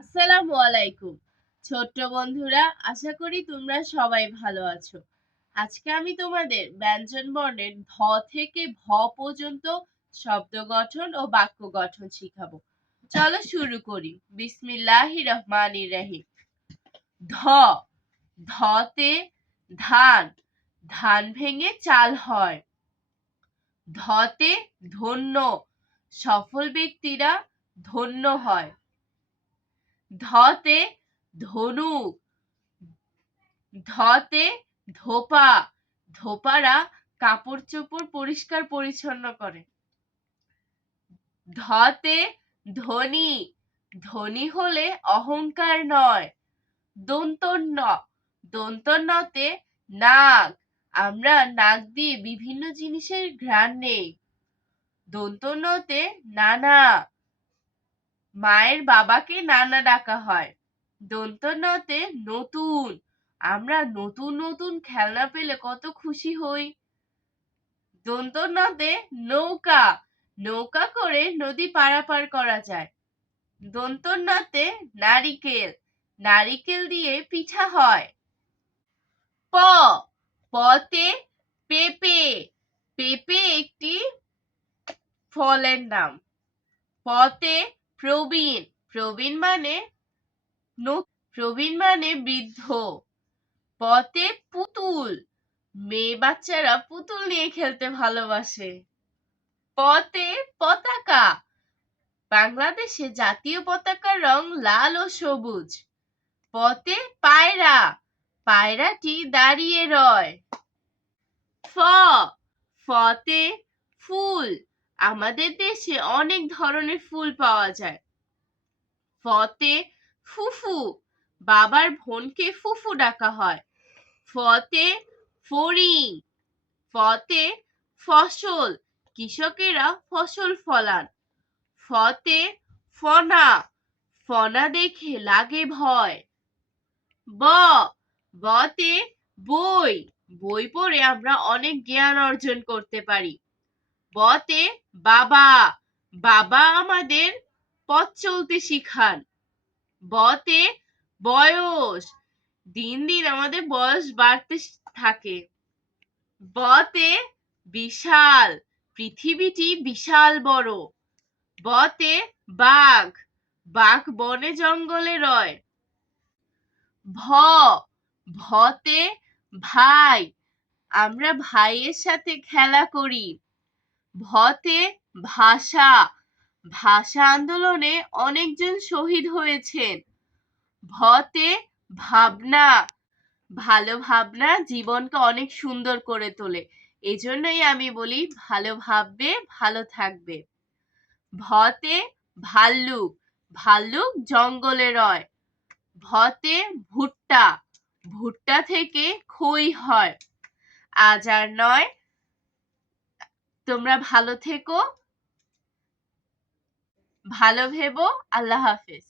আসসালামু আলাইকুম ছোট্ট বন্ধুরা, আশা করি তোমরা সবাই ভালো আছো। আজকে আমি তোমাদের ব্যঞ্জন বর্ণের ধ থেকে ভ পর্যন্ত শব্দ গঠন ও বাক্য গঠন শিখাবো। চলো শুরু করি। বিসমিল্লাহির রহমানির রহিম। ধ, ধতে ধান, ধান ভেঙে চাল হয়। ধতে ধন্য, সফল ব্যক্তিরা ধন্য হয়। ধতে ধনুক, ধতে ধোপা, ধোপারা কাপড় চোপড় পরিষ্কার পরিচ্ছন্ন করে। ধতে ধনী, ধনী হলে অহংকার নয়। দন্তন্য, দন্তন্যতে নাক, আমরা নাক দিয়ে বিভিন্ন জিনিসের ঘ্রাণ নেই। দন্তন্যতে নানা, মায়ের বাবাকে নানা ডাকা হয়। দন্তন্যতে নতুন, আমরা নতুন নতুন খেলনা পেলে কত খুশি হই। দন্তন্যতে নৌকা, নৌকা করে নদী পারাপার করা যায়। দন্তন্যতে নারিকেল, নারিকেল দিয়ে পিঠা হয়। প, পতে পেঁপে, পেঁপে একটি ফলের নাম। পতে প্রবীণ, প্রবীণ মানে প্রবীণ মানে বৃদ্ধ। পতে পুতুল, মেয়ে বাচ্চারা পুতুল নিয়ে খেলতে ভালোবাসে। পতে পতাকা, বাংলাদেশে জাতীয় পতাকার রং লাল ও সবুজ। পতে পায়রা, পায়রাটি দাঁড়িয়ে রয়। ফ, ফতে ফুল, আমাদের দেশে অনেক ধরনের ফুল পাওয়া যায়। ফতে ফুফু, বাবার বোনকে ফুফু ডাকা হয়। ফতে ফড়িং, ফতে ফসল, কৃষকেরা ফসল ফলান। ফতে ফনা, ফনা দেখে লাগে ভয়। ব, বতে বই, বই পড়ে আমরা অনেক জ্ঞান অর্জন করতে পারি। বতে বাবা, বাবা আমাদের পথ চলতে শিখান। বতে বয়স, দিন দিন আমাদের বয়স বাড়তে থাকে। বতে বিশাল, পৃথিবীটি বিশাল বড়। বতে বাঘ, বাঘ বনে জঙ্গলে রয়। ভ, ভতে ভাই, আমরা ভাইয়ের সাথে খেলা করি। ভতে ভাষা, ভাষা আন্দোলনে অনেকজন শহীদ হয়েছেন। ভতে ভাবনা, ভালো ভাবনা জীবনকে অনেক সুন্দর করে তোলে। এজন্যই আমি বলি ভালো ভাববে, ভালো থাকবে। ভতে ভাল্লুক, ভাল্লুক জঙ্গলে রয়। ভতে ভুট্টা, ভুট্টা থেকে খই হয়। আজ আর নয়, তোমরা ভালো থেকো, ভালো ভেবো। আল্লাহ হাফেজ।